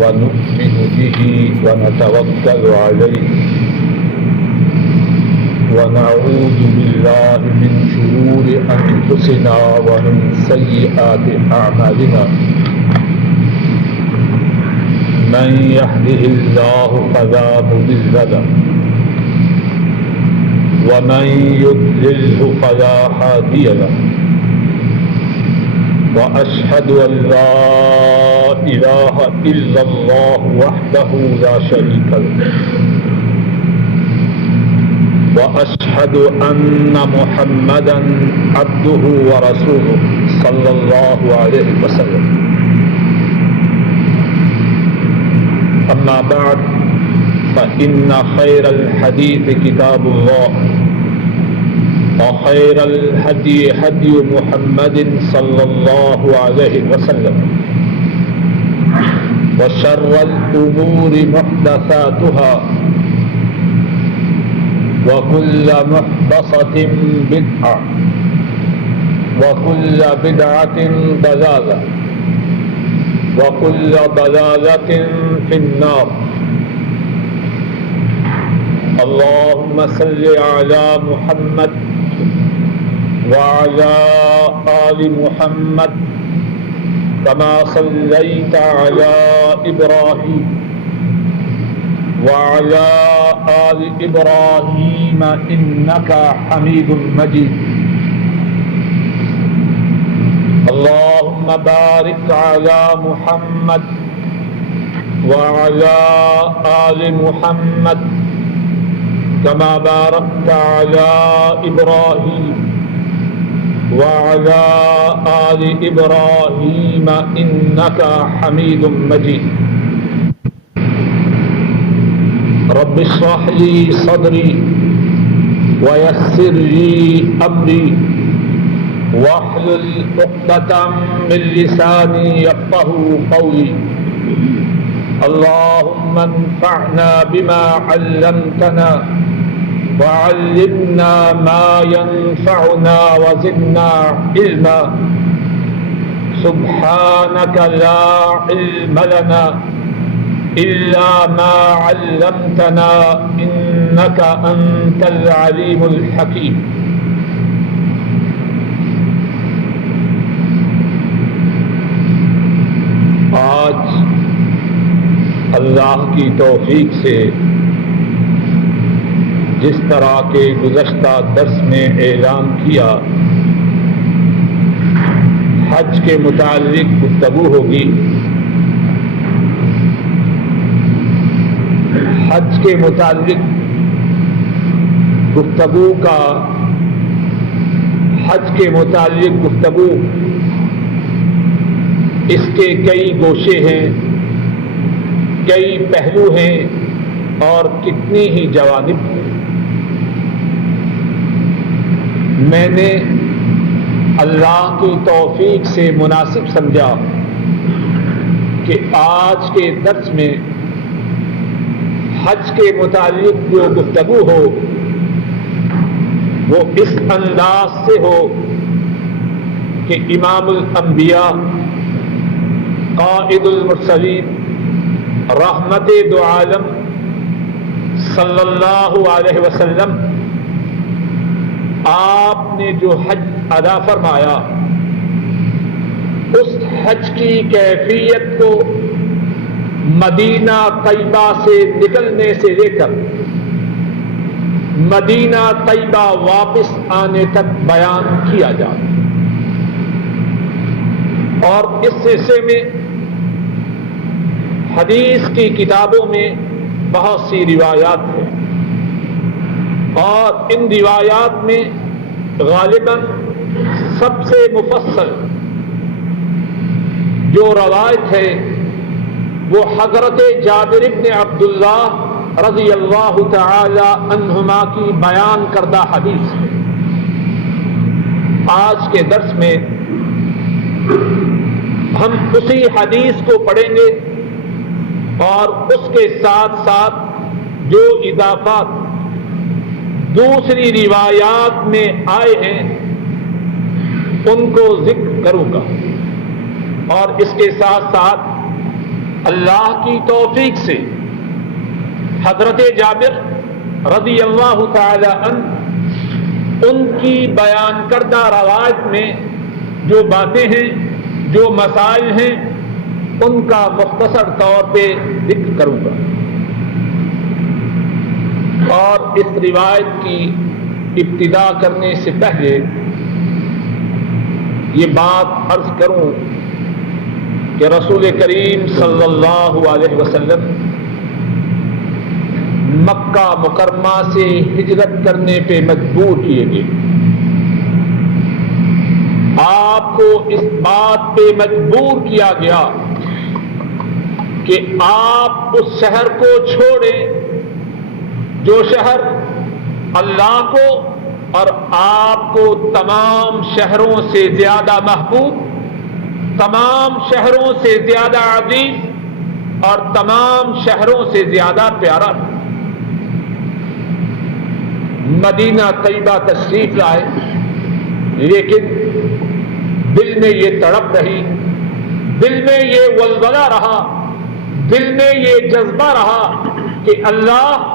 ونؤمن به ونتوكل عليه ونعوذ بالله من شرور أنفسنا ومن سيئات أعمالنا من يهده الله فلا مضل له ومن يضلله فلا هادي له وأشهد أن لا إله إلا الله وحده لا شريك له وأشهد أن محمدا عبده ورسوله صلى الله عليه وسلم أما بعد فإن خير الحديث كتاب الله وخير الهدي هدي محمد صلى الله عليه وسلم وشر الأمور محدثاتها وكل محدثة بدعة وكل بدعة ضلالة وكل ضلالة في النار اللهم صل على محمد وعلى آل محمد كما صليت على إبراهيم وعلى آل إبراهيم إنك حميد مجيد اللهم بارك على محمد وعلى آل محمد كما باركت على إبراهيم وعلى آل إبراهيم إنك حميد مجيد رب اشرح لي صدري ويسر لي أمري واحلل عقدة من لساني يفقهوا قولي اللهم انفعنا بما علمتنا وعلمنا ما ينفعنا وزدنا علما سبحانك لا علم لنا إلا ما علمتنا إنك أنت العليم الحكيم آج اللہ کی توفیق سے جس طرح کے گزشتہ درس میں اعلان کیا حج کے متعلق گفتگو ہوگی. حج کے متعلق گفتگو اس کے کئی گوشے ہیں، کئی پہلو ہیں اور کتنی ہی جوانب ہیں. میں نے اللہ کی توفیق سے مناسب سمجھا کہ آج کے درس میں حج کے متعلق جو گفتگو ہو وہ اس انداز سے ہو کہ امام الانبیاء قائد المرسلین رحمت دو عالم صلی اللہ علیہ وسلم آپ نے جو حج ادا فرمایا اس حج کی کیفیت کو مدینہ طیبہ سے نکلنے سے لے کر مدینہ طیبہ واپس آنے تک بیان کیا جائے. اور اس سلسلے میں حدیث کی کتابوں میں بہت سی روایات ہیں اور ان روایات میں غالباً سب سے مفصل جو روایت ہے وہ حضرت جابر بن عبداللہ رضی اللہ تعالی عنہما کی بیان کردہ حدیث ہے. آج کے درس میں ہم اسی حدیث کو پڑھیں گے اور اس کے ساتھ ساتھ جو اضافات دوسری روایات میں آئے ہیں ان کو ذکر کروں گا، اور اس کے ساتھ ساتھ اللہ کی توفیق سے حضرت جابر رضی اللہ تعالی عنہ ان کی بیان کردہ روایت میں جو باتیں ہیں، جو مسائل ہیں، ان کا مختصر طور پہ ذکر کروں گا، اور اس روایت کی ابتدا کرنے سے پہلے یہ بات عرض کروں کہ رسول کریم صلی اللہ علیہ وسلم مکہ مکرمہ سے ہجرت کرنے پہ مجبور کیے گئے۔ آپ کو اس بات پہ مجبور کیا گیا کہ آپ اس شہر کو چھوڑیں جو شہر اللہ کو اور آپ کو تمام شہروں سے زیادہ محبوب، تمام شہروں سے زیادہ عزیز اور تمام شہروں سے زیادہ پیارا۔ مدینہ طیبہ تشریف لائے، لیکن دل میں یہ تڑپ رہی، دل میں یہ ولولہ رہا، دل میں یہ جذبہ رہا کہ اللہ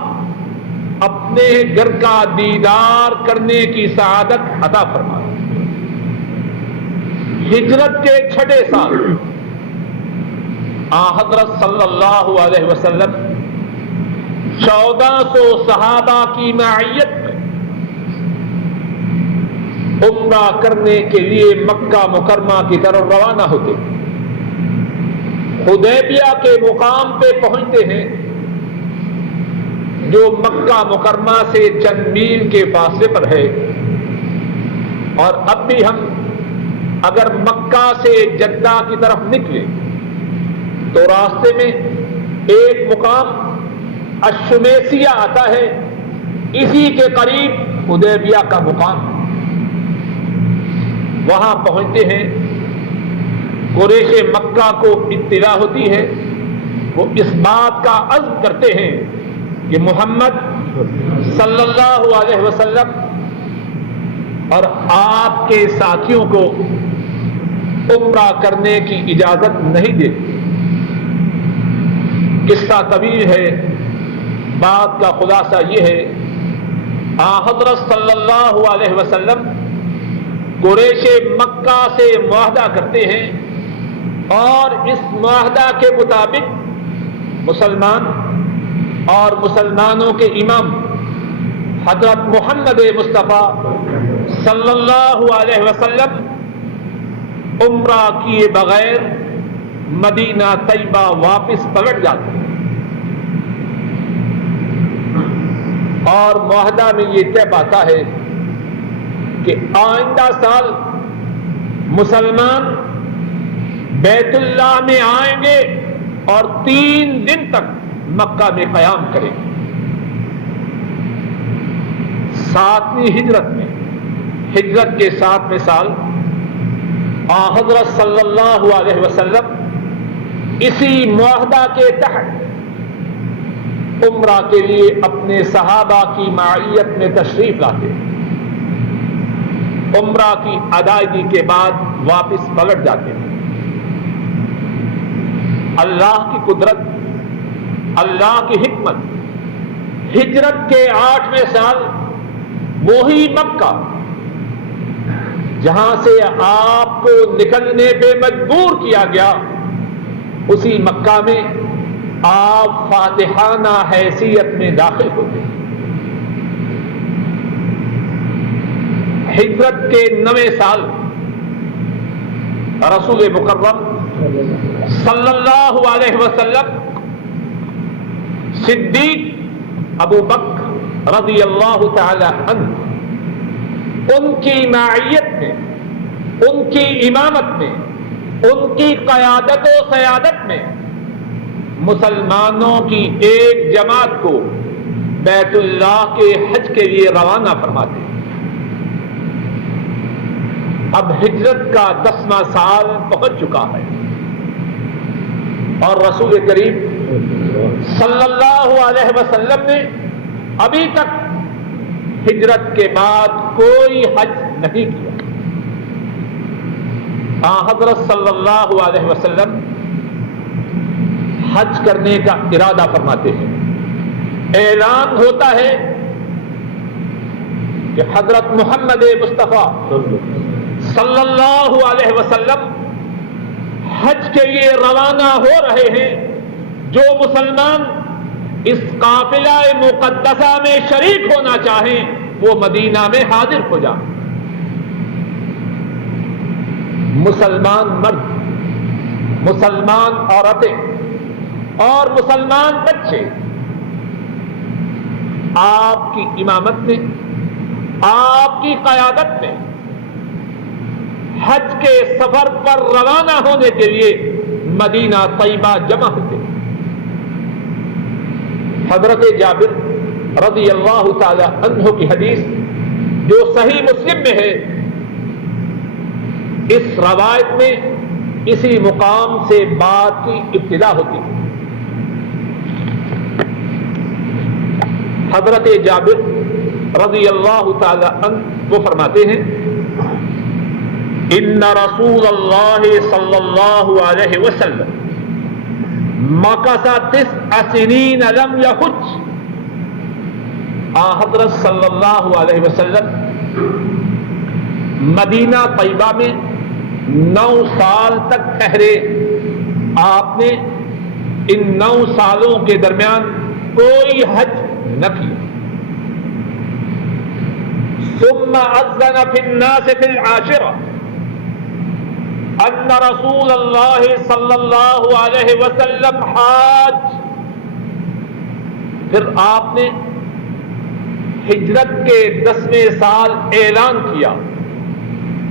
اپنے گھر کا دیدار کرنے کی سعادت عطا فرمائے۔ ہجرت کے 6 سال حضرت صلی اللہ علیہ وسلم 1400 صحابہ کی معیت میں عمرہ کرنے کے لیے مکہ مکرمہ کی طرف روانہ ہوتے، حدیبیہ کے مقام پہ پہنچتے ہیں جو مکہ مکرمہ سے چند میل کے فاصلے پر ہے، اور اب بھی ہم اگر مکہ سے جدہ کی طرف نکلیں تو راستے میں ایک مقام الشمیسیہ آتا ہے، اسی کے قریب حدیبیہ کا مقام، وہاں پہنچتے ہیں۔ قریش مکہ کو اطلاع ہوتی ہے، وہ اس بات کا عزم کرتے ہیں کہ محمد صلی اللہ علیہ وسلم اور آپ کے ساتھیوں کو عمرہ کرنے کی اجازت نہیں دیتے۔ قصہ طویل ہے، بات کا خلاصہ یہ ہے، حضرت صلی اللہ علیہ وسلم قریش مکہ سے معاہدہ کرتے ہیں، اور اس معاہدہ کے مطابق مسلمان اور مسلمانوں کے امام حضرت محمد مصطفیٰ صلی اللہ علیہ وسلم عمرہ کیے بغیر مدینہ طیبہ واپس پلٹ جاتے ہیں، اور معاہدہ میں یہ طے پاتا ہے کہ آئندہ سال مسلمان بیت اللہ میں آئیں گے اور 3 دن تک مکہ میں قیام کریں۔ 7ویں ہجرت میں، ہجرت کے 7ویں سال حضرت صلی اللہ علیہ وسلم اسی معاہدہ کے تحت عمرہ کے لیے اپنے صحابہ کی معیت میں تشریف لاتے، عمرہ کی ادائیگی کے بعد واپس پلٹ جاتے ہیں۔ اللہ کی قدرت، اللہ کی حکمت، ہجرت کے 8ویں سال وہی مکہ جہاں سے آپ کو نکلنے پہ مجبور کیا گیا، اسی مکہ میں آپ فاتحانہ حیثیت میں داخل ہوتے ہیں۔ ہجرت کے 9ویں سال رسول مکرم صلی اللہ علیہ وسلم صدیق ابو بکر رضی اللہ تعالی عنہ ان کی معیت میں، ان کی امامت میں، ان کی قیادت و سیادت میں مسلمانوں کی ایک جماعت کو بیت اللہ کے حج کے لیے روانہ فرماتے ہیں۔ اب ہجرت کا 10واں سال پہنچ چکا ہے، اور رسول کریم صلی اللہ علیہ وسلم نے ابھی تک ہجرت کے بعد کوئی حج نہیں کیا۔ حضرت صلی اللہ علیہ وسلم حج کرنے کا ارادہ فرماتے ہیں، اعلان ہوتا ہے کہ حضرت محمد مصطفیٰ صلی اللہ علیہ وسلم حج کے لیے روانہ ہو رہے ہیں۔ جو مسلمان اس قافلہ مقدسہ میں شریک ہونا چاہیں وہ مدینہ میں حاضر ہو جائیں۔ مسلمان مرد، مسلمان عورتیں اور مسلمان بچے آپ کی امامت میں، آپ کی قیادت میں حج کے سفر پر روانہ ہونے کے لیے مدینہ طیبہ جمع ہوتے۔ حضرت جابر رضی اللہ تعالی عنہ کی حدیث جو صحیح مسلم میں ہے، اس روایت میں اسی مقام سے بات کی ابتدا ہوتی ہے۔ حضرت جابر رضی اللہ تعالی عنہ وہ فرماتے ہیں، ان رسول اللہ صلی اللہ علیہ وسلم مکث 9 سنین لم یحج۔ حضرت صلی اللہ علیہ وسلم مدینہ طیبہ میں 9 سال تک ٹھہرے۔ آپ نے ان 9 سالوں کے درمیان کوئی حج نہ کیا۔ ثم اذن فی الناس فی العاشرہ ان رسول اللہ صلی اللہ علیہ وسلم حاج۔ پھر آپ نے ہجرت کے 10ویں سال اعلان کیا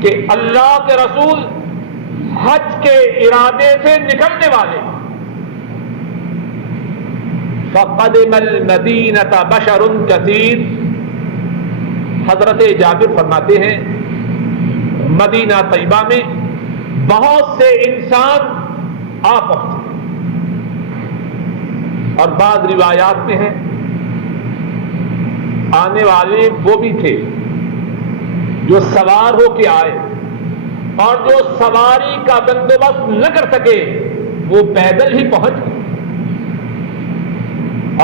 کہ اللہ کے رسول حج کے ارادے سے نکلنے والے۔ فقدم المدینہ بشر کثیر۔ حضرت جابر فرماتے ہیں مدینہ طیبہ میں بہت سے انسان آ پہنچے، اور بعض روایات میں ہیں آنے والے وہ بھی تھے جو سوار ہو کے آئے، اور جو سواری کا بندوبست نہ کر سکے وہ پیدل ہی پہنچ گئے۔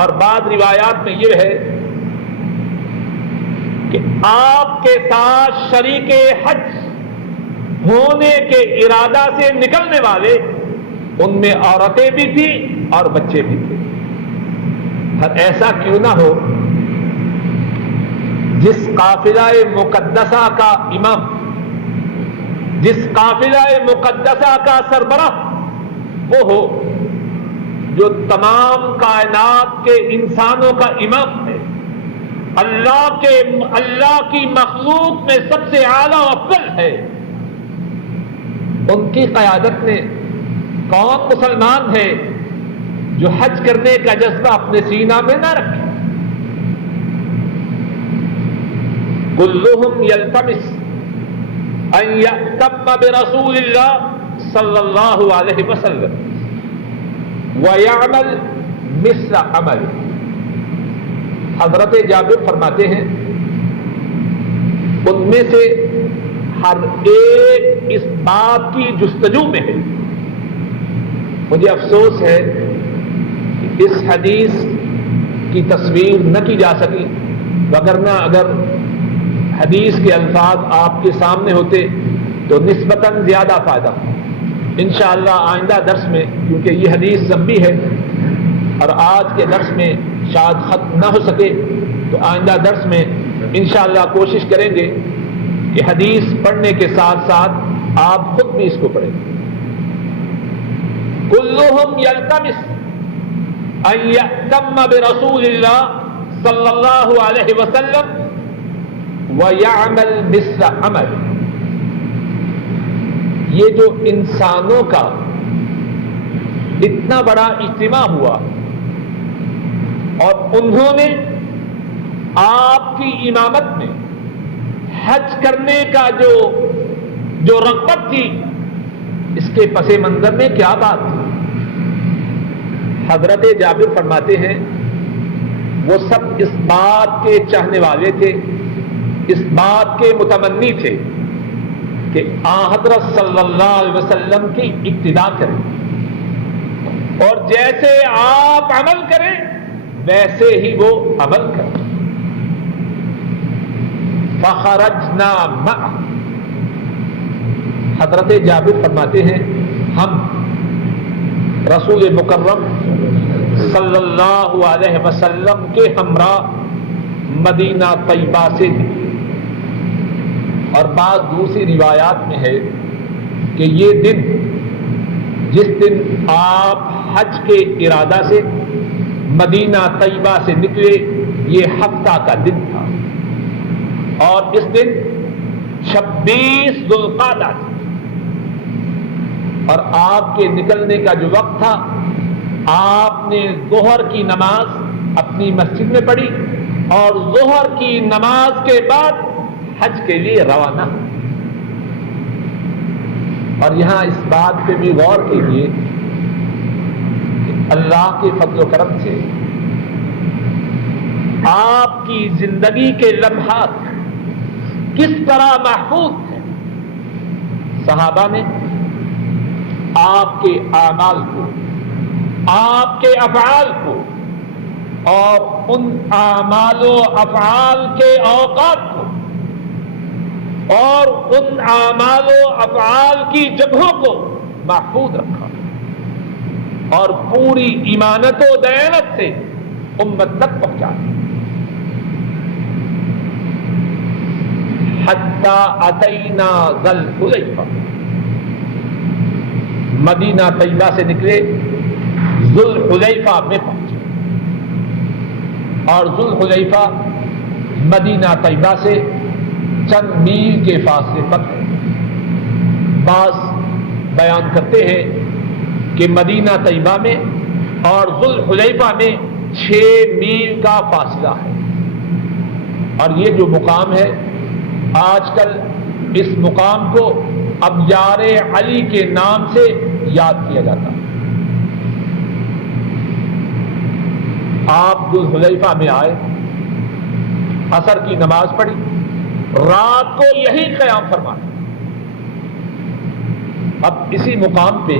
اور بعض روایات میں یہ ہے کہ آپ کے ساتھ شریک حج ہونے کے ارادہ سے نکلنے والے ان میں عورتیں بھی تھیں اور بچے بھی تھے۔ پر ایسا کیوں نہ ہو، جس قافلہ مقدسہ کا امام، جس قافلہ مقدسہ کا سربراہ وہ ہو جو تمام کائنات کے انسانوں کا امام ہے، اللہ کی مخلوق میں سب سے اعلیٰ و افضل ہے، ان کی قیادت میں کون مسلمان ہے جو حج کرنے کا جذبہ اپنے سینہ میں نہ رکھے؟ کلہم یلتمس ان یأتم برسول اللہ صلی اللہ علیہ وسلم ویعمل مثل عمل۔ حضرت جابر فرماتے ہیں ان میں سے ہر ایک اس بات کی جستجو میں ہے۔ مجھے افسوس ہے کہ اس حدیث کی تصویر نہ کی جا سکی، وگرنہ اگر حدیث کے الفاظ آپ کے سامنے ہوتے تو نسبتاً زیادہ فائدہ۔ انشاءاللہ آئندہ درس میں، کیونکہ یہ حدیث لمبی ہے اور آج کے درس میں شاید ختم نہ ہو سکے، تو آئندہ درس میں انشاءاللہ کوشش کریں گے کہ حدیث پڑھنے کے ساتھ ساتھ آپ خود بھی اس کو پڑھیں۔ کلہم یلتمس ان یأتم برسول اللہ صلی اللہ علیہ وسلم ویعمل مثل عمل۔ یہ جو انسانوں کا اتنا بڑا اجتماع ہوا اور انہوں نے آپ کی امامت میں حج کرنے کا جو رغبت تھی، اس کے پس منظر میں کیا بات تھی؟ حضرت جابر فرماتے ہیں وہ سب اس بات کے چاہنے والے تھے، اس بات کے متمنی تھے کہ حضرت صلی اللہ علیہ وسلم کی اقتداء کریں۔ اور جیسے آپ عمل کریں ویسے ہی وہ عمل کریں. فخرجنا معه. حضرت جابر فرماتے ہیں ہم رسول مکرم صلی اللہ علیہ وسلم کے ہمراہ مدینہ طیبہ سے نکلے. اور بعض دوسری روایات میں ہے کہ یہ دن جس دن آپ حج کے ارادہ سے مدینہ طیبہ سے نکلے یہ ہفتہ کا دن تھا اور اس دن 26 ذو القعدہ تھی. اور آپ کے نکلنے کا جو وقت تھا آپ نے ظہر کی نماز اپنی مسجد میں پڑھی اور ظہر کی نماز کے بعد حج کے لیے روانہ. اور یہاں اس بات پہ بھی غور کیجیے کہ اللہ کے فضل و کرم سے آپ کی زندگی کے لمحات کس طرح محفوظ ہیں. صحابہ نے آپ کے اعمال کو، آپ کے افعال کو اور ان اعمال و افعال کے اوقات کو اور ان اعمال و افعال کی جگہوں کو محفوظ رکھا اور پوری ایمانت و دیانت سے امت تک پہنچایا. حتی اتینا ذی الحلیفہ. مدینہ طیبہ سے نکلے ذو الحلیفہ میں پہنچے اور ذو الحلیفہ مدینہ طیبہ سے چند میل کے فاصلے پر ہے. بعض بیان کرتے ہیں کہ مدینہ طیبہ میں اور ذو الحلیفہ میں 6 میل کا فاصلہ ہے. اور یہ جو مقام ہے آج کل اس مقام کو ابیار علی کے نام سے یاد کیا جاتا ہے. آپ ذو الحلیفہ میں آئے، عصر کی نماز پڑھی، رات کو یہی قیام فرمایا. اب اسی مقام پہ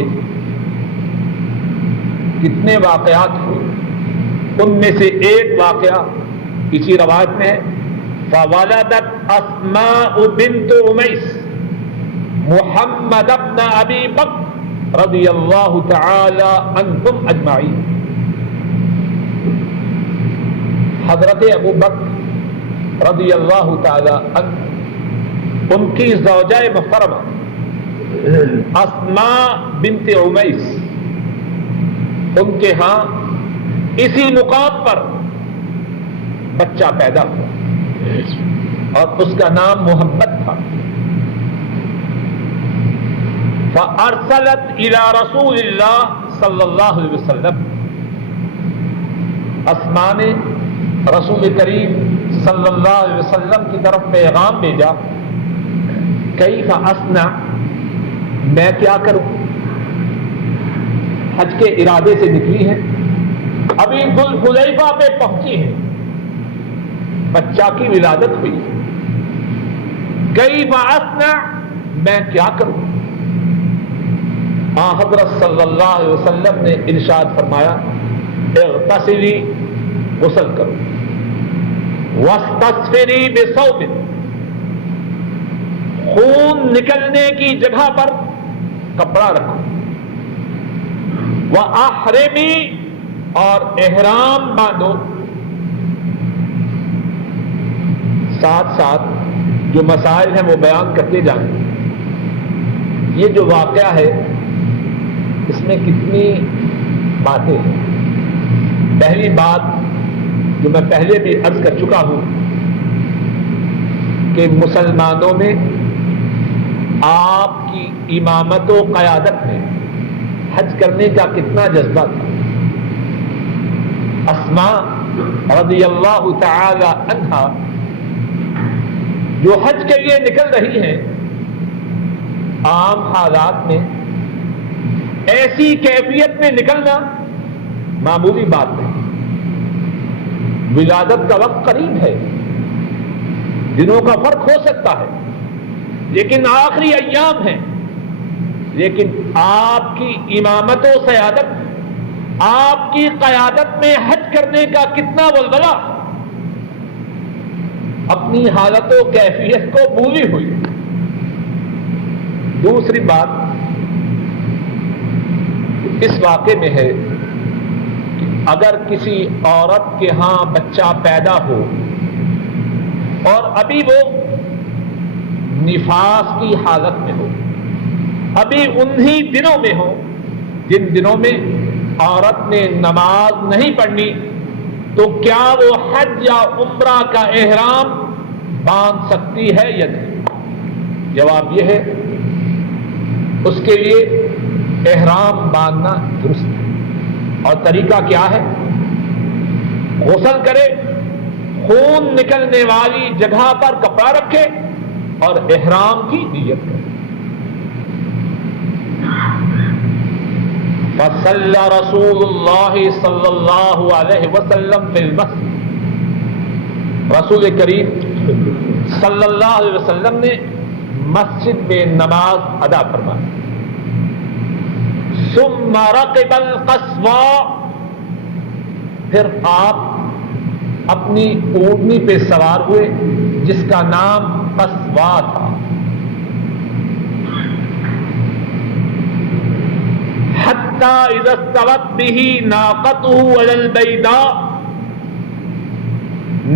کتنے واقعات ہوئے، ان میں سے ایک واقعہ اسی روایت میں ہے فولدت اسماء بنت امیس محمد ابن ابی بکر رضی اللہ تعالی عنہم اجمعین. حضرت ابو بکر رضی اللہ تعالی عنہ ان کی زوجہ محترمہ اسماء بنت امیس ان کے ہاں اسی مقام پر بچہ پیدا ہوا اور اس کا نام محمد تھا. فارسلت الى رسول اللہ صلی اللہ علیہ وسلم. اسماء نے رسول کریم صلی اللہ علیہ وسلم کی طرف پیغام بھیجا کیف اصنع، میں کیا کروں. حج کے ارادے سے نکلی ہے، ابھی ذو الحلیفہ پہ پہنچی ہے، بچہ کی ولادت ہوئی ہے. کیف اصنع، میں کیا کروں. حضرت صلی اللہ علیہ وسلم نے ارشاد فرمایا اغتسلی، غسل کرو، واستسفری بثوب، خون نکلنے کی جگہ پر کپڑا رکھو، واحرمی، اور احرام باندھو. ساتھ ساتھ جو مسائل ہیں وہ بیان کرتے جائیں. یہ جو واقعہ ہے اس میں کتنی باتیں ہیں. پہلی بات جو میں پہلے بھی عرض کر چکا ہوں کہ مسلمانوں میں آپ کی امامت و قیادت میں حج کرنے کا کتنا جذبہ تھا. اسماء رضی اللہ تعالی عنہا جو حج کے لیے نکل رہی ہیں، عام حالات میں ایسی کیفیت میں نکلنا معمولی بات نہیں. ولادت کا وقت قریب ہے، دنوں کا فرق ہو سکتا ہے، لیکن آخری ایام ہیں. لیکن آپ کی امامت و سیادت آپ کی قیادت میں حج کرنے کا کتنا ولولہ، اپنی حالت و کیفیت کو بھولی ہوئی۔ دوسری بات اس واقعے میں ہے کہ اگر کسی عورت کے ہاں بچہ پیدا ہو اور ابھی وہ نفاس کی حالت میں ہو، ابھی انہی دنوں میں ہو جن دنوں میں عورت نے نماز نہیں پڑھنی، تو کیا وہ حج یا عمرہ کا احرام باندھ سکتی ہے یا نہیں؟ جواب یہ ہے اس کے لیے احرام باندھنا درست ہے۔ اور طریقہ کیا ہے؟ غسل کرے، خون نکلنے والی جگہ پر کپڑا رکھے اور احرام کی نیت کرے۔ فصلى رسول الله صلی اللہ علیہ وسلم فی المسجد، رسول کریم صلی اللہ علیہ وسلم نے مسجد میں نماز ادا فرمائی۔ ثم ركب القصوى، پھر آپ اپنی اونٹنی پہ سوار ہوئے جس کا نام قصوى تھا۔ حتى إذا استوت به ناقته على البيداء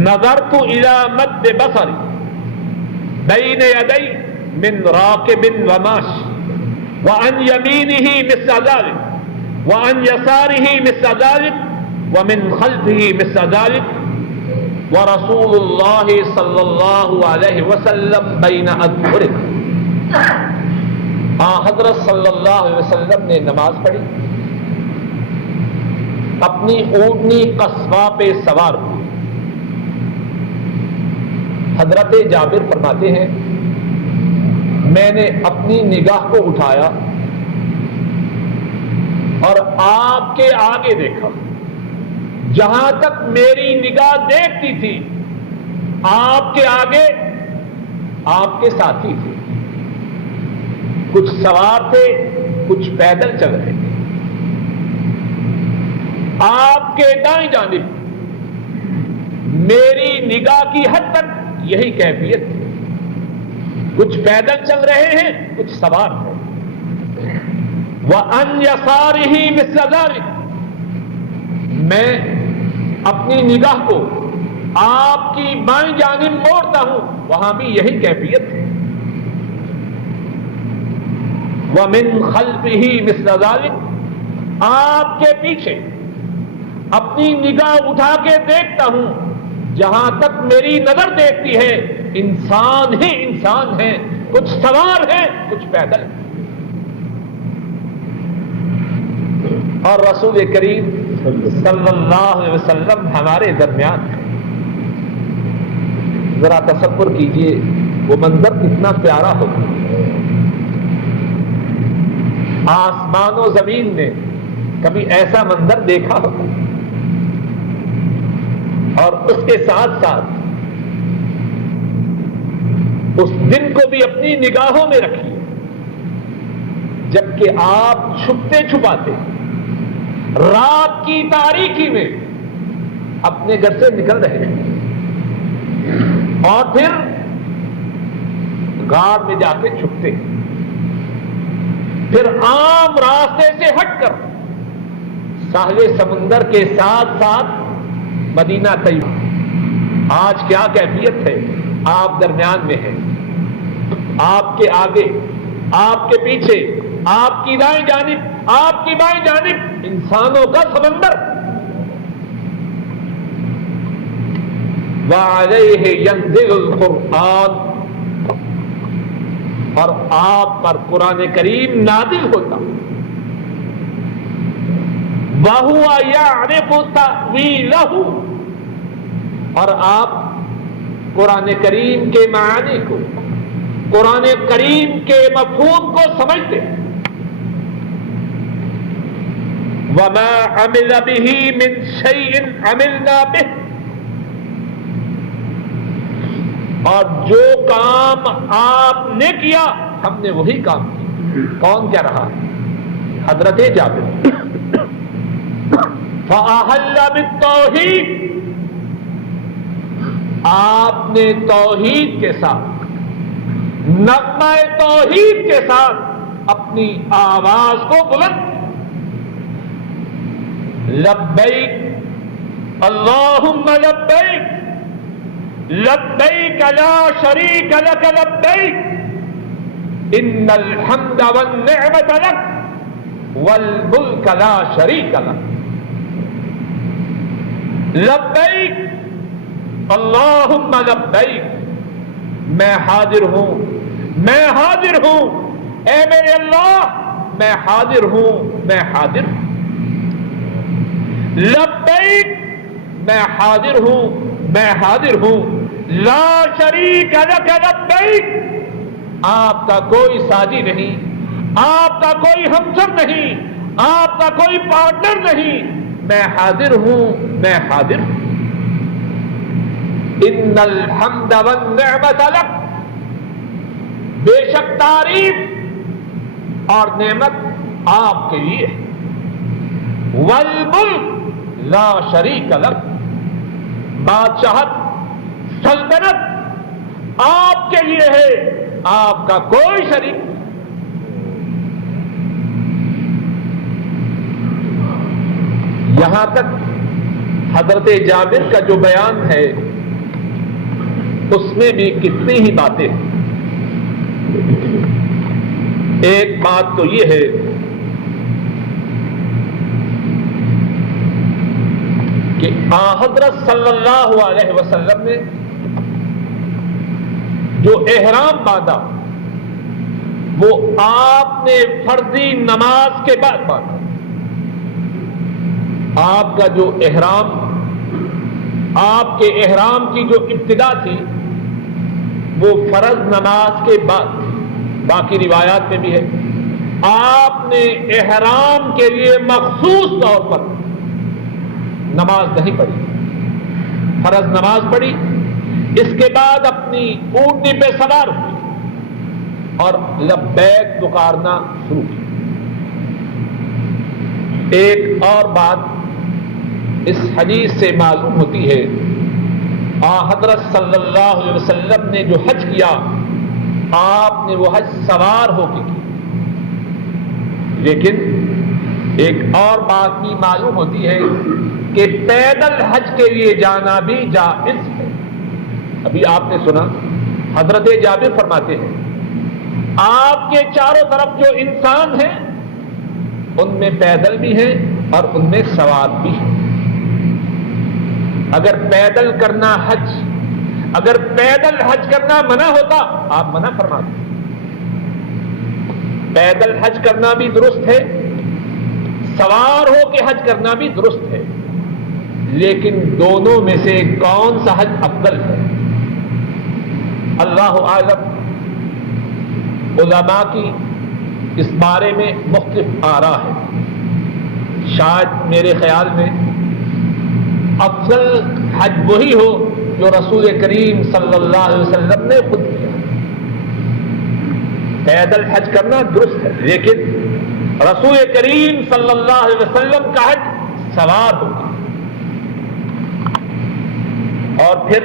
نظرت إلى مد بصري بين يدي من راكب وماشي وعن يمينه مثل ذلك وعن يساره مثل ذلك ومن خلفه مثل ذلك ورسول الله صلى الله عليه وسلم بين أظهرنا۔ حضرت صلی اللہ علیہ وسلم نے نماز پڑھی، اپنی اونٹنی قصوہ پہ سوار ہوئے۔ حضرت جابر فرماتے ہیں میں نے اپنی نگاہ کو اٹھایا اور آپ کے آگے دیکھا، جہاں تک میری نگاہ دیکھتی تھی آپ کے آگے آپ کے ساتھی تھے، کچھ سوار تھے، کچھ پیدل چل رہے تھے۔ آپ کے دائیں جانب میری نگاہ کی حد تک یہی کیفیت تھی، کچھ پیدل چل رہے ہیں، کچھ سوار ہیں۔ وَأَنْ يَسَارِهِ مِثْلَ ذَلِكَ، میں اپنی نگاہ کو آپ کی بائیں جانب موڑتا ہوں، وہاں بھی یہی کیفیت ہے۔ وَمِنْ خَلْفِهِ مِثْلَ ذَلِكَ، آپ کے پیچھے اپنی نگاہ اٹھا کے دیکھتا ہوں، جہاں تک میری نظر دیکھتی ہے انسان ہی انسان ہیں، کچھ سوار ہیں، کچھ پیدل ہیں۔ اور رسول کریم صلی اللہ علیہ وسلم ہمارے درمیان ہیں۔ ذرا تصور کیجئے وہ منظر کتنا پیارا ہوتا ہے۔ آسمان و زمین نے کبھی ایسا منظر دیکھا ہو؟ اور اس کے ساتھ ساتھ اس دن کو بھی اپنی نگاہوں میں رکھیے جبکہ آپ چھپتے چھپاتے رات کی تاریکی میں اپنے گھر سے نکل رہے ہیں اور پھر غار میں جا کے چھپتے، پھر عام راستے سے ہٹ کر ساحل سمندر کے ساتھ ساتھ مدینہ طیبہ۔ آج کیا کیفیت ہے؟ آپ درمیان میں ہیں، آپ کے آگے، آپ کے پیچھے، آپ کی دائیں جانب، آپ کی بائیں جانب انسانوں کا سمندر۔ وعلیہ ینزل القرآن، اور آپ پر قرآن کریم نازل ہوتا، وَهُوَ يَعْرِفُ تَأْوِيلَهُ، اور آپ قرآن کریم کے معانی کو، قرآن کریم کے مفہوم کو سمجھتے ہیں۔ وَمَا عَمِلَ بِهِ مِنْ شَيْءٍ عَمِلْنَا بِهِ، اور جو کام آپ نے کیا ہم نے وہی کام کیا۔ کون کہہ رہا؟ حضرت جابر۔ فأحل بالتوحید، آپ نے توحید کے ساتھ، نغمہ توحید کے ساتھ اپنی آواز کو بلند، لبیک اللہم لبیک لبیک لا شریک لک لبیک ان الحمد والنعمت لک والملک لا شریک لک، لبیک اللہم لبیک، میں حاضر ہوں، میں حاضر ہوں، اے میرے اللہ میں حاضر ہوں، میں حاضر ہوں، لبیک میں حاضر ہوں، میں حاضر ہوں، لا شریک لک لبیک، آپ کا کوئی ساجی نہیں، آپ کا کوئی ہمسر نہیں، آپ کا کوئی پارٹنر نہیں، میں حاضر ہوں، میں حاضر ہوں، ان الحمد والنعمت لک، بے شک تعریف اور نعمت آپ کے لیے، والملک لا شریک لک، بادشاہت سلطنت آپ کے لیے ہے، آپ کا کوئی شریک نہیں۔ یہاں تک حضرت جابر کا جو بیان ہے اس میں بھی کتنی ہی باتیں ہیں۔ ایک بات تو یہ ہے کہ حضرت صلی اللہ علیہ وسلم نے جو احرام باندھا وہ آپ نے فرضی نماز کے بعد باندھا۔ آپ کا جو احرام، آپ کے احرام کی جو ابتدا تھی وہ فرض نماز کے بعد، باقی روایات میں بھی ہے آپ نے احرام کے لیے مخصوص طور پر نماز نہیں پڑھی، فرض نماز پڑھی، اس کے بعد اپنی اونٹنی پہ سوار ہوئی اور لبیک پکارنا شروع کیا۔ ایک اور بات اس حدیث سے معلوم ہوتی ہے، حضرت صلی اللہ علیہ وسلم نے جو حج کیا آپ نے وہ حج سوار ہو کے کی، لیکن ایک اور بات بھی معلوم ہوتی ہے کہ پیدل حج کے لیے جانا بھی جائز ہے۔ ابھی آپ نے سنا حضرت جابر فرماتے ہیں آپ کے چاروں طرف جو انسان ہیں ان میں پیدل بھی ہیں اور ان میں سوار بھی ہیں۔ اگر پیدل کرنا حج، اگر پیدل حج کرنا منع ہوتا آپ منع فرماتے، پیدل حج کرنا بھی درست ہے، سوار ہو کے حج کرنا بھی درست ہے، لیکن دونوں میں سے کون سا حج افضل ہے اللہ اعلم۔ علماء کی اس بارے میں مختلف آراء ہے، شاید میرے خیال میں افضل حج وہی ہو جو رسول کریم صلی اللہ علیہ وسلم نے خود کیا۔ پیدل حج کرنا درست ہے، لیکن رسول کریم صلی اللہ علیہ وسلم کا حج سوار ہوگا۔ اور پھر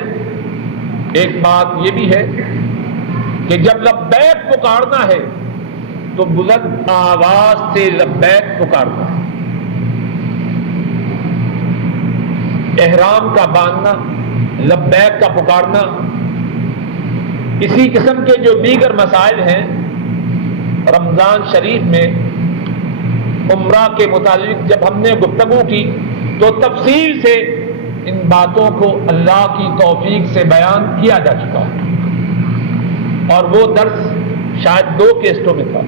ایک بات یہ بھی ہے کہ جب لبیک پکارنا ہے تو بلند آواز سے لبیک پکارنا ہے۔ احرام کا باندھنا، لبیک کا پکارنا، اسی قسم کے جو دیگر مسائل ہیں، رمضان شریف میں عمرہ کے متعلق جب ہم نے گفتگو کی تو تفصیل سے ان باتوں کو اللہ کی توفیق سے بیان کیا جا چکا ہے، اور وہ درس شاید 2 قسطوں میں تھا۔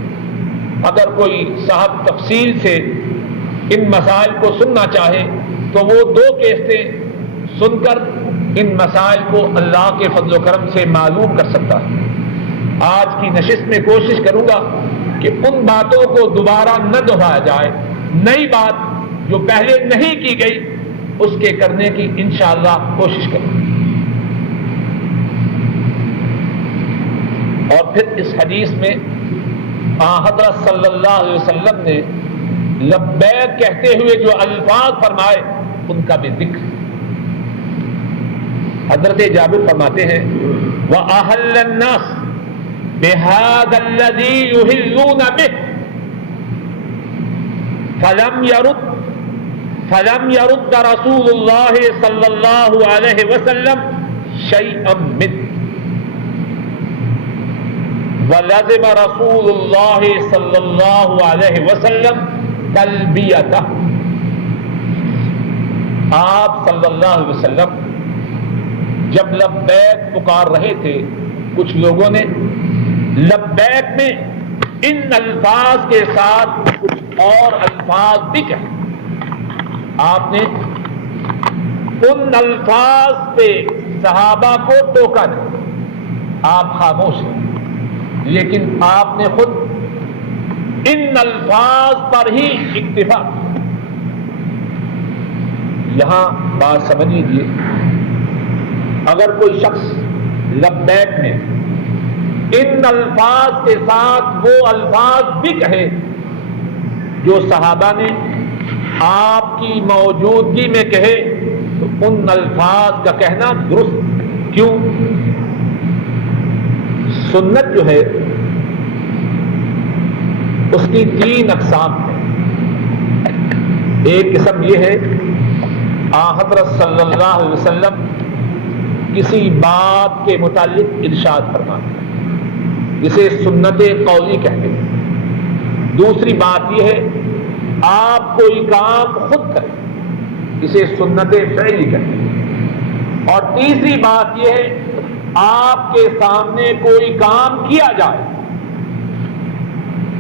اگر کوئی صاحب تفصیل سے ان مسائل کو سننا چاہے تو وہ 2 قسطیں سن کر ان مسائل کو اللہ کے فضل و کرم سے معلوم کر سکتا ہے۔ آج کی نشست میں کوشش کروں گا کہ ان باتوں کو دوبارہ نہ دہرایا جائے، نئی بات جو پہلے نہیں کی گئی اس کے کرنے کی انشاءاللہ کوشش کروں۔ اور پھر اس حدیث میں حضرت صلی اللہ علیہ وسلم نے لبیک کہتے ہوئے جو الفاظ فرمائے ان کا بھی ذکر. حضرت جابر فرماتے ہیں وَأَحَلَّ النَّاسُ بِهَذَا الَّذِي يُحِلُّونَ بِهِ فَلَمْ يَرُدَّ رَسُولُ اللَّهِ صَلَّى اللَّهُ عَلَيْهِ وَسَلَّمَ شَيْئًا مِّنْهُ وَلَزِمَ رَسُولُ اللَّهِ صَلَّى اللَّهُ عَلَيْهِ وَسَلَّمَ تَلْبِيَتَهُ. آپ صلی اللہ علیہ وسلم جب لبیک پکار رہے تھے کچھ لوگوں نے لبیک میں ان الفاظ کے ساتھ کچھ اور الفاظ بھی کہے. آپ نے ان الفاظ پہ صحابہ کو ٹوکا نہیں, آپ خاموش ہیں, لیکن آپ نے خود ان الفاظ پر ہی اکتفا. یہاں بات سمجھ لیجیے, اگر کوئی شخص لبیک میں ان الفاظ کے ساتھ وہ الفاظ بھی کہے جو صحابہ نے آپ کی موجودگی میں کہے تو ان الفاظ کا کہنا درست. کیوں؟ سنت جو ہے اس کی 3 اقسام ہیں. ایک قسم یہ ہے حضرت صلی اللہ علیہ وسلم کسی بات کے متعلق ارشاد فرماتے ہیں جسے سنت قولی کہتے ہیں. دوسری بات یہ ہے آپ کوئی کام خود کریں جسے سنت فعلی کہتے ہیں. اور تیسری بات یہ ہے آپ کے سامنے کوئی کام کیا جائے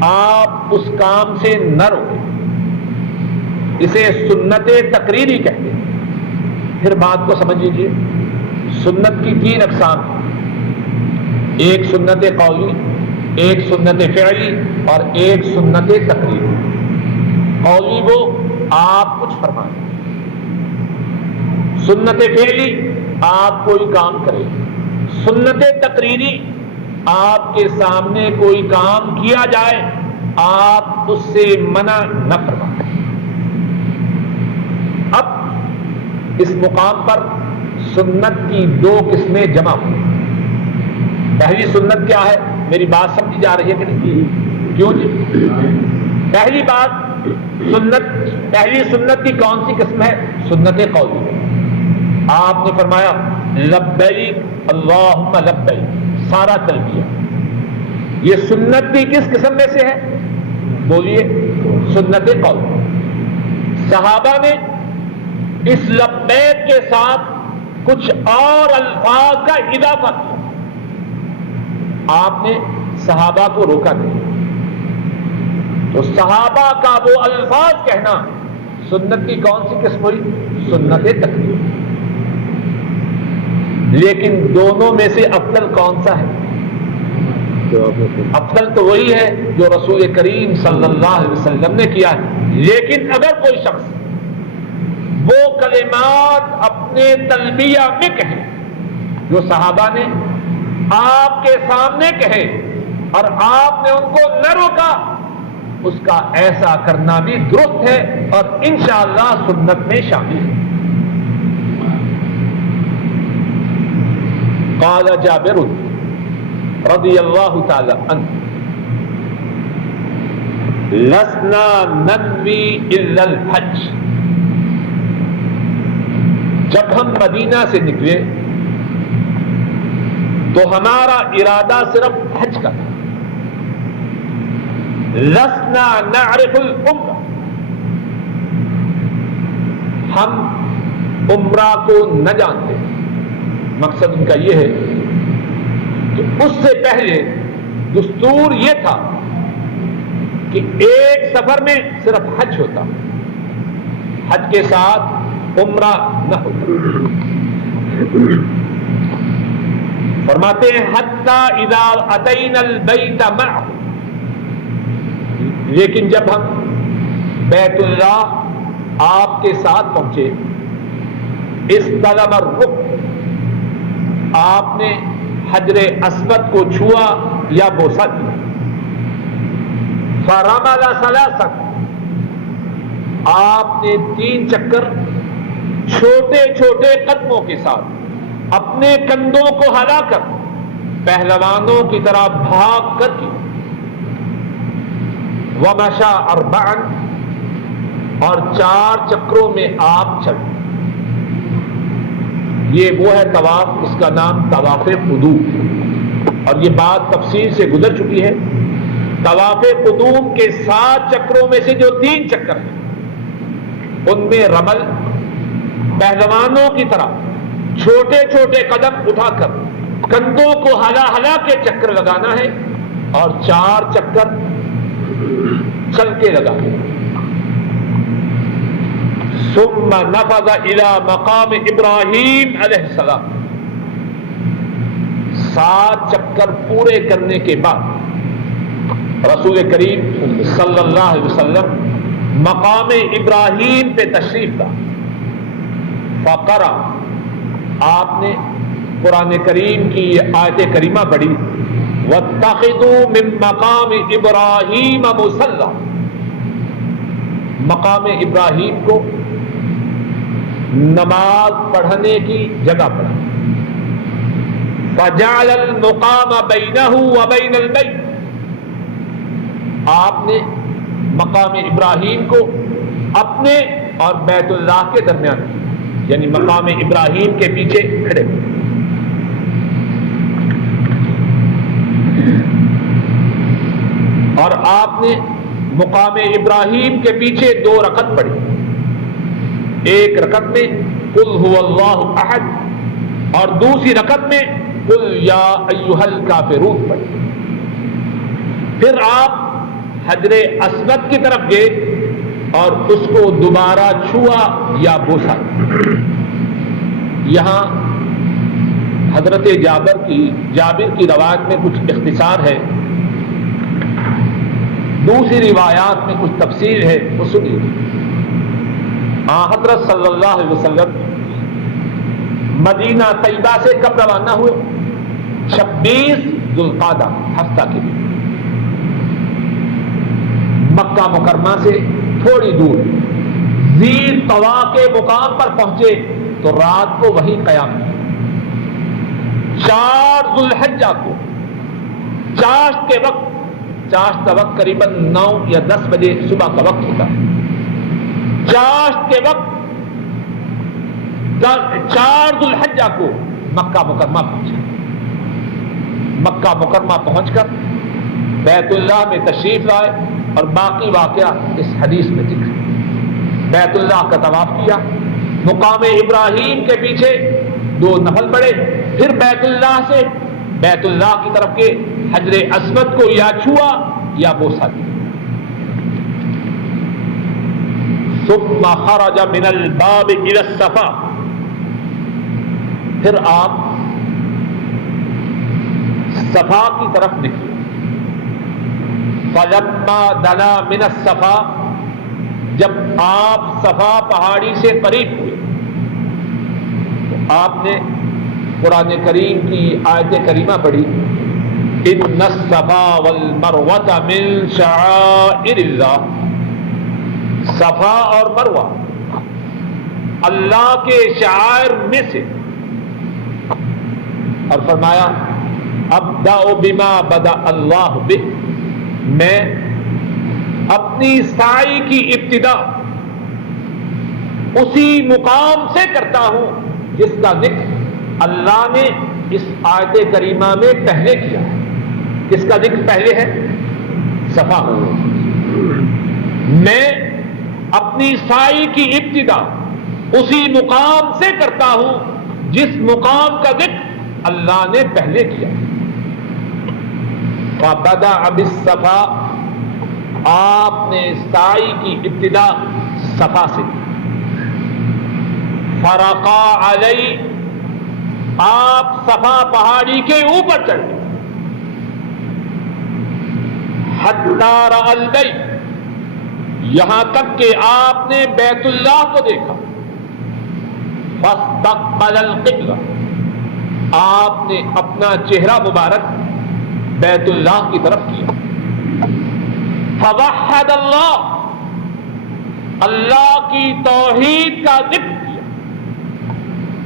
آپ اس کام سے نہ روکیں, اسے سنت تقریری کہتے ہیں. پھر بات کو سمجھ لیجیے, سنت کی 3 اقسام ہیں. ایک سنت قولی, ایک سنت فعلی اور ایک سنت تقریری. قولی وہ آپ کچھ فرمائیں, سنت فعلی آپ کوئی کام کریں, سنت تقریری آپ کے سامنے کوئی کام کیا جائے آپ اس سے منع نہ فرمائیں. اب اس مقام پر سنت کی 2 قسمیں جمع ہوئی. پہلی سنت کیا ہے؟ میری بات سمجھی جا رہی ہے کہ نہیں؟ کیوں جی؟ پہلی سنت کی کون سی قسم ہے؟ سنت قولی. آپ نے فرمایا لبیک اللہم لبیک, سارا تلبیہ. یہ سنت کی کس قسم میں سے ہے؟ بولیے, سنت قولی. صحابہ نے اس لبیک کے ساتھ کچھ اور الفاظ کا اضافہ کیا. آپ نے صحابہ کو روکا نہیں. تو صحابہ کا وہ الفاظ کہنا سنت کی کون سی قسم ہوئی؟ سنت تقریر. لیکن دونوں میں سے افضل کون سا ہے؟ افضل تو وہی ہے جو رسول کریم صلی اللہ علیہ وسلم نے کیا ہے. لیکن اگر کوئی شخص وہ کلمات اپنے تلبیہ میں کہے جو صحابہ نے آپ کے سامنے کہے اور آپ نے ان کو نہ روکا, اس کا ایسا کرنا بھی درست ہے اور انشاءاللہ سنت میں شامل ہے. قال جابر رضی اللہ تعالی عنہ لسنا ننوی الا الحج. جب ہم مدینہ سے نکلے تو ہمارا ارادہ صرف حج کا تھا. لسنا نعرف العمرہ, ہم عمرہ کو نہ جانتے. مقصد ان کا یہ ہے کہ اس سے پہلے دستور یہ تھا کہ ایک سفر میں صرف حج ہوتا, حج کے ساتھ عمرہ نہ ہوتا. فرماتے ہیں حتی اذا اتینا البیت معه, لیکن جب ہم بیت اللہ آپ کے ساتھ پہنچے استلم الرکن, آپ نے حجر اسود کو چھوا یا بوسہ دیا. فرمل ثلاثا, آپ نے 3 چکر چھوٹے چھوٹے قدموں کے ساتھ اپنے کندھوں کو ہلا کر پہلوانوں کی طرح بھاگ کر کی. ومشا 4 اور 4 چکروں میں آپ چلے. یہ وہ ہے طواف، اس کا نام طواف قدوم، اور یہ بات تفصیل سے گزر چکی ہے. طواف قدوم کے 7 چکروں میں سے جو 3 چکر ہیں ان میں رمل، پہلوانوں کی طرح چھوٹے چھوٹے قدم اٹھا کر کندھوں کو ہلا ہلا کے چکر لگانا ہے، اور 4 چکر چل کے لگانا ہے. ثم نفذ الى مقام ابراہیم علیہ السلام. 7 چکر پورے کرنے کے بعد رسول کریم صلی اللہ علیہ وسلم مقام ابراہیم پہ تشریف لا. فقرأ، آپ نے قرآن کریم کی یہ آیت کریمہ پڑھی، واتخذوا من مقام ابراہیم مصلی. مقام ابراہیم کو نماز پڑھنے کی جگہ پڑھا. فجعل المقام بینہ وبین البیت. آپ نے مقام ابراہیم کو اپنے اور بیت اللہ کے درمیان، یعنی مقام ابراہیم کے پیچھے کھڑے. اور آپ نے مقام ابراہیم کے پیچھے 2 رکعت پڑھی. ایک رکعت میں قل هو اللہ احد اور دوسری رکعت میں قل یا ایھا الکافرون پڑھی. پھر آپ حجر اسود کی طرف گئے اور اس کو دوبارہ چھوا یا بوسا. یہاں حضرت جابر کی روایت میں کچھ اختصار ہے، دوسری روایات میں کچھ تفصیل ہے، وہ سنیے. حضرت صلی اللہ علیہ وسلم مدینہ طیبہ سے کب روانہ ہوئے؟ 26 ذو القعدہ، ہفتہ کے دن. مکہ مکرمہ سے تھوڑی دور ذی طوا کے مقام پر پہنچے تو رات کو وہیں قیام کیا. 4 ذو الحجہ کو چاشت کے وقت، چاشت کا وقت قریباً 9 یا 10 بجے صبح کا وقت ہوتا ہے. چاشت کے وقت 4 ذو الحجہ کو مکہ مکرمہ پہنچا. مکہ مکرمہ پہنچ کر بیت اللہ میں تشریف لائے اور باقی واقعہ اس حدیث میں ذکر. بیت اللہ کا طواف کیا، مقام ابراہیم کے پیچھے 2 نفل پڑے، پھر بیت اللہ سے بیت اللہ کی طرف کے حجر اسود کو یا چھوا یا بوسا دیا. ثم خرج من الباب الى الصفا. پھر آپ صفا کی طرف نکلے. فلما دنا من الصفا، جب آپ صفا پہاڑی سے قریب ہوئے تو آپ نے قرآن کریم کی آیت کریمہ پڑھی، ان الصفا والمروہ من شعائر اللہ. صفا اور مروہ اللہ کے شعائر میں سے. اور فرمایا ابدأ بما بدأ اللہ بہ، میں اپنی سعی کی ابتدا اسی مقام سے کرتا ہوں جس کا ذکر اللہ نے اس آیت کریمہ میں پہلے کیا ہے. کس کا ذکر پہلے ہے؟ صفا. میں اپنی سعی کی ابتدا اسی مقام سے کرتا ہوں جس مقام کا ذکر اللہ نے پہلے کیا. فبدأ بالصفا، آپ نے سعی کی ابتدا صفا سے کی. فرقا علی، آپ صفا پہاڑی کے اوپر چڑھے. حتی رأى البیت، یہاں تک کہ آپ نے بیت اللہ کو دیکھا. فاستقبل القبلہ، آپ نے اپنا چہرہ مبارک بیت اللہ کی طرف کیا. فوحد اللہ، اللہ کی توحید کا ذکر کیا،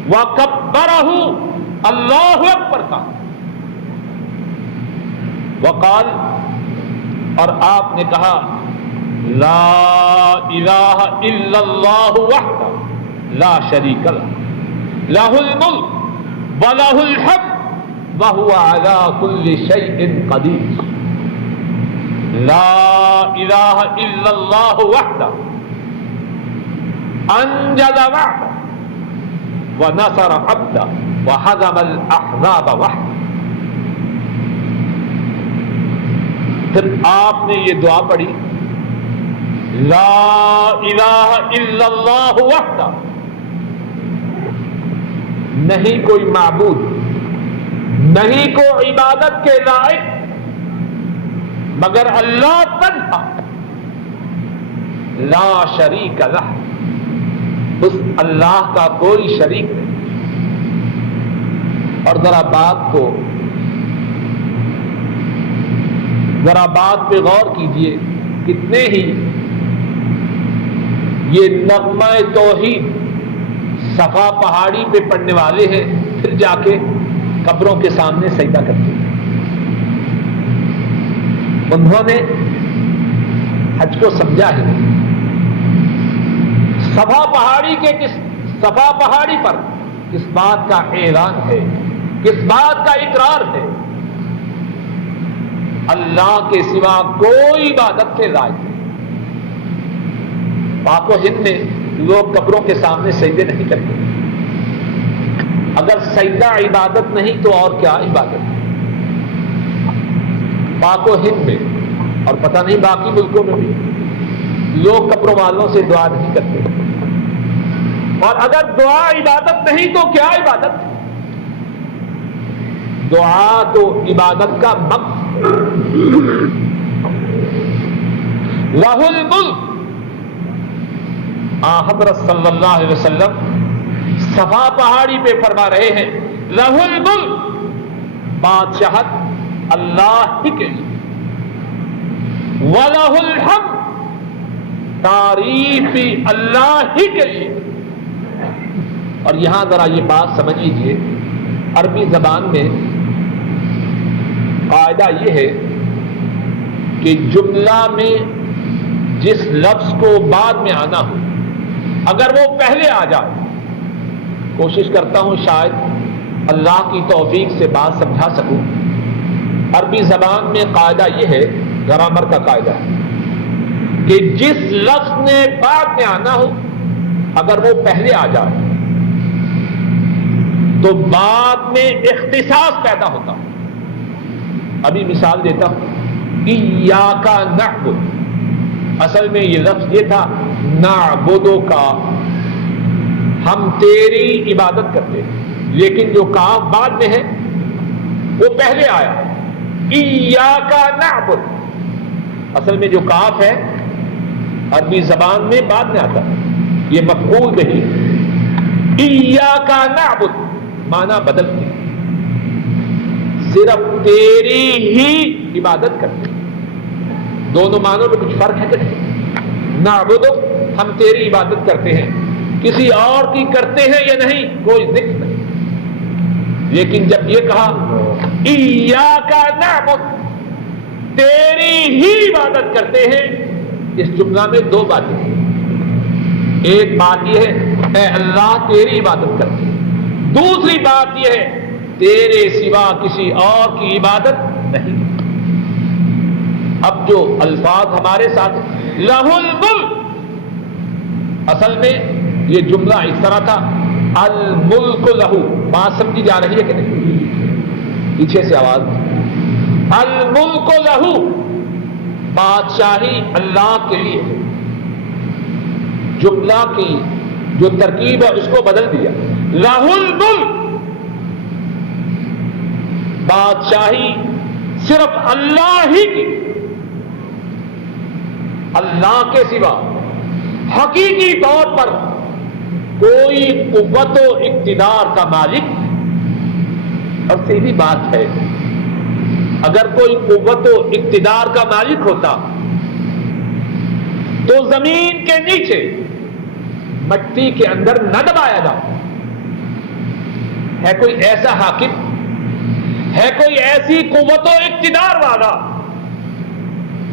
وَكَبَّرَهُ، اللہ اکبر کہا، وقال، اور آپ نے کہا لا الہ الا اللہ وحدہ لا شریک لہ لہ الملک وَلَهُ الْحَمْدُ وَهُوَ عَلَى كُلِّ شَيْءٍ قَدِيرٌ۔ لا الہ الا اللہ وحدہ انجز وعدہ ونصر عبدہ وہزم الاحزاب وحدہ۔ پھر آپ نے یہ دعا پڑھی، لا الہ الا اللہ وحدہ، نہیں کوئی معبود، نہیں کو عبادت کے لائق مگر اللہ تنہا، لا شریک لہ، اس اللہ کا کوئی شریک نہیں۔ اور ذرا بات پہ غور کیجئے، کتنے ہی یہ نغمہ توحید صفا پہاڑی پہ پڑھنے والے ہیں، پھر جا کے قبروں کے سامنے سجدہ کرتے ہیں۔ انہوں نے حج کو سمجھا ہے، صفا پہاڑی پر کس بات کا اعلان ہے، کس بات کا اقرار ہے، اللہ کے سوا کوئی عبادت کے لائق نہیں۔ پاک و ہند میں لوگ قبروں کے سامنے سجدے نہیں کرتے، اگر سجدہ عبادت نہیں تو اور کیا عبادت ہے؟ پاک و ہند میں اور پتہ نہیں باقی ملکوں میں بھی لوگ قبروں والوں سے دعا نہیں کرتے، اور اگر دعا عبادت نہیں تو کیا عبادت ہے؟ دعا تو عبادت کا مقصد ہے۔ لہ الملک، حضرت صلی اللہ علیہ وسلم صفا پہاڑی پہ فرما رہے ہیں لہ الملک، بادشاہت اللہ ہی کے لیے، وَلَهُ الْحَمْدُ، تعریف بھی اللہ ہی کے لیے۔ اور یہاں ذرا یہ بات سمجھ لیجیے، عربی زبان میں قاعدہ یہ ہے کہ جملہ میں جس لفظ کو بعد میں آنا ہو، اگر وہ پہلے آ جائے، کوشش کرتا ہوں شاید اللہ کی توفیق سے بات سمجھا سکوں۔ عربی زبان میں قاعدہ یہ ہے، گرامر کا قاعدہ ہے کہ جس لفظ نے بعد میں آنا ہو اگر وہ پہلے آ جائے تو بعد میں اختصاص پیدا ہوتا۔ ابھی مثال دیتا ہوں، ایاک نعبد، اصل میں یہ لفظ یہ تھا نعبدو کا، ہم تیری عبادت کرتے ہیں، لیکن جو کاف بعد میں ہے وہ پہلے آیا، ایاک نعبد، اصل میں جو کاف ہے عربی زبان میں بعد میں آتا ہے، یہ مفعول بھی، ایاک نعبد معنی بدلتے، صرف تیری ہی عبادت کرتے، دونوں معنوں میں کچھ فرق ہے کہ نہیں؟ نعبد ہم تیری عبادت کرتے ہیں، کسی اور کی کرتے ہیں یا نہیں کوئی ذکر نہیں، لیکن جب یہ کہا ایاک نعبد، تیری ہی عبادت کرتے ہیں، اس جملہ میں دو باتیں ہیں، ایک بات یہ ہے اے اللہ تیری عبادت کرتے ہیں، دوسری بات یہ ہے تیرے سوا کسی اور کی عبادت نہیں۔ اب جو الفاظ ہمارے ساتھ لہ الملک، اصل میں یہ جملہ اس طرح تھا الملک لہ، بات سمجھی جا رہی ہے کہ نہیں؟ پیچھے سے آواز، الملک لہ، بادشاہی اللہ کے لیے ہے، جملہ کی جو ترکیب ہے اس کو بدل دیا، لہ الملک، بادشاہی صرف اللہ ہی کی، اللہ کے سوا حقیقی طور پر کوئی قوت و اقتدار کا مالک نہیں۔ اور سیدھی بات ہے، اگر کوئی قوت و اقتدار کا مالک ہوتا جو زمین کے نیچے مٹی کے اندر نہ دبایا جاتا. ہے کوئی ایسا حاکم, ہے کوئی ایسی قوت و اقتدار والا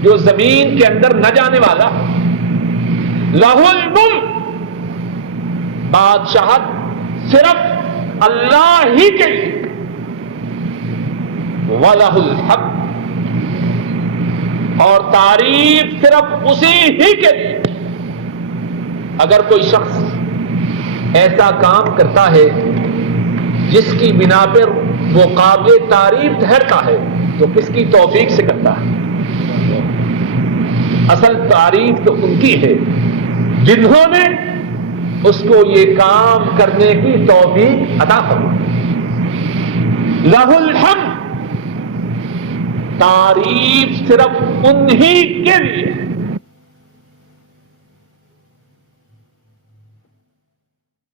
جو زمین کے اندر نہ جانے والا؟ لہ الملک, بادشاہت صرف اللہ ہی کے لیے. وَلَهُ الْحَمْدُ, اور تعریف صرف اسی ہی کے لیے. اگر کوئی شخص ایسا کام کرتا ہے جس کی بنا پر وہ قابل تعریف ٹھہرتا ہے تو کس کی توفیق سے کرتا ہے؟ اصل تعریف تو ان کی ہے جنہوں نے اس کو یہ کام کرنے کی توفیق عطا فرمائی. لہ الحمد, تعریف صرف انہی کے لیے.